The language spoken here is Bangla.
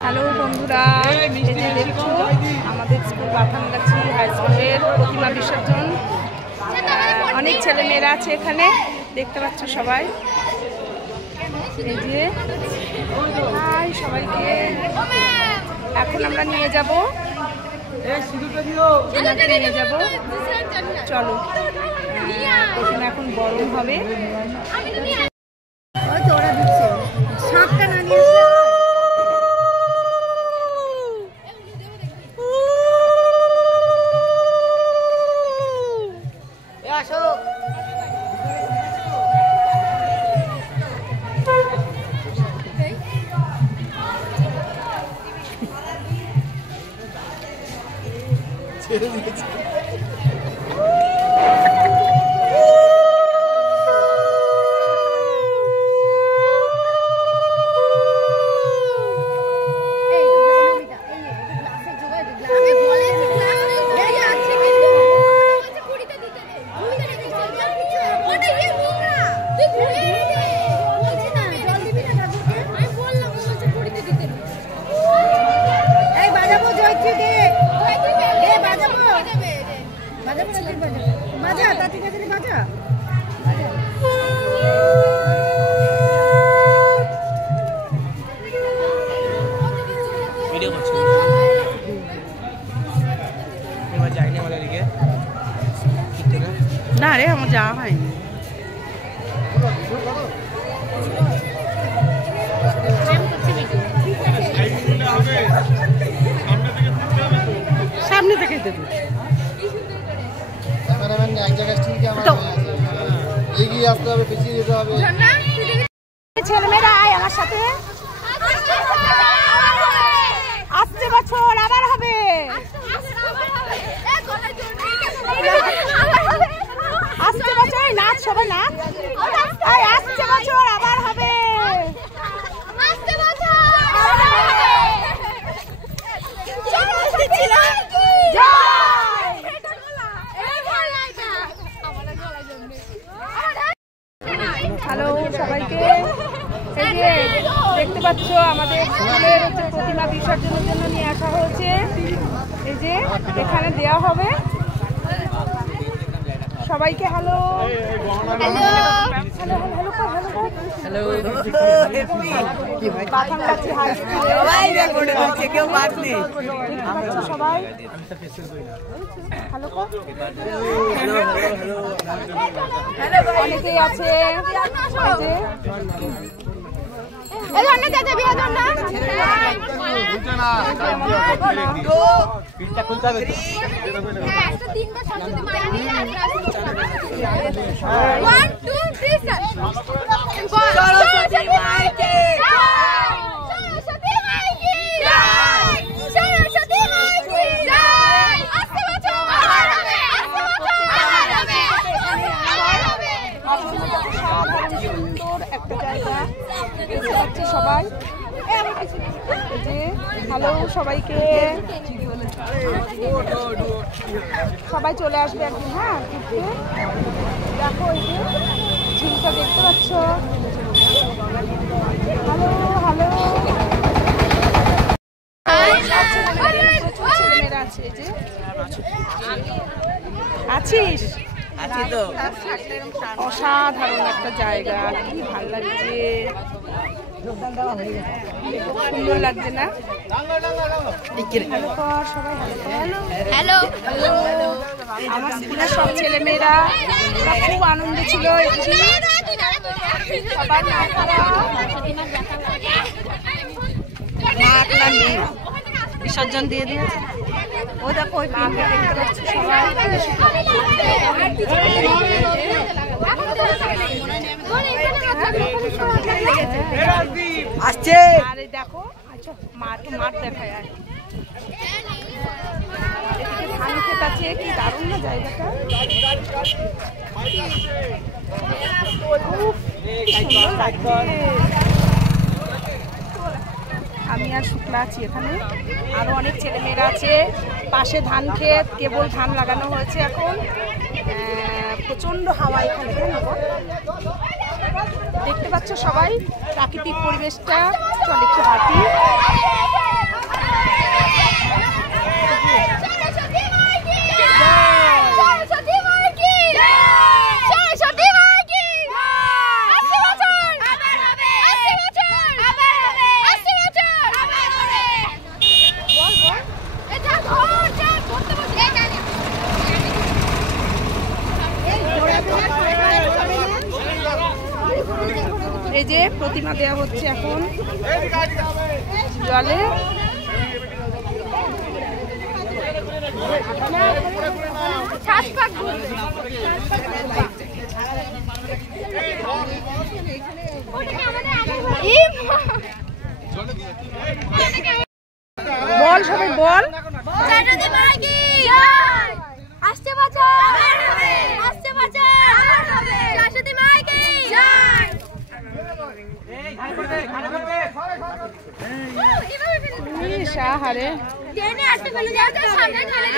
হ্যালো বন্ধুরা, দেখছো আমাদের স্কুল বাথানগাছি হাই স্কুলের প্রতিমা বিসর্জন। অনেক ছেলে মেয়েরা আছে এখানে, দেখতে পাচ্ছ সবাই। এই যে হাই সবাইকে, এখন আমরা নিয়ে যাব, চলো। প্রতিমা এখন গরম হবে। না রে, আমার যাওয়া হয়নি। সামনে থেকে দেবো, এগিয়ে আসতে হবে, পিছিয়ে যেতে হবে। ছেলেমেয়েরা আয় আমার সাথে, আসছে বছর আবার হবে। আসছে বছর নাচ, সবাই নাচ। আসছে বছর আবার হবে। হ্যালো সবাইকে, এই যে দেখতে পাচ্ছ আমাদের স্কুলের প্রতিমা বিসর্জনের জন্য নিয়ে আসা হয়েছে। এই যে এখানে দেওয়া হবে সবাইকে। হ্যালো বাথানগাছি হাই স্কুলে সবাই অনেকেই আছে। সবাই যে হ্যালো সবাইকে, সবাই চলে আসবে একদিন। হ্যাঁ, দেখো এই যে ঝিলটা দেখতে পাচ্ছ। হ্যালো হ্যালো, ছেলেমেয়েরা আছে। এই যে আছিস, অসাধারণ একটা জায়গা, কি ভালো লাগছে, সুন্দর লাগছে না? আমার স্কুলের সব ছেলেমেয়েরা খুব আনন্দ ছিল। বিসর্জন দিয়ে দিয়েছে। ও দেখো ওই পিনটা দেখতে পাচ্ছি সবাই। আসছে, আরে দেখো মাঠ দেখায়। আর ধান ক্ষেত আছে, কি দারুণ না জায়গাটা। আমি আর শুক্লা আছি এখানে, আরো অনেক ছেলেমেয়েরা আছে। পাশে ধান ক্ষেত, কেবল ধান লাগানো হয়েছে এখন। প্রচন্ড হাওয়া এখানে, দেখতে পাচ্ছ সবাই প্রাকৃতিক পরিবেশটা। চল একটু হাঁটি। প্রতিমা দেওয়া হচ্ছে এখন জলে। বল সবাই বল। আসছে বছর আসছে বছর সরস্বতী মাকে জয়। সাহারে ট্রেনে আসতে ফেলে যাও সামনে ঠেলে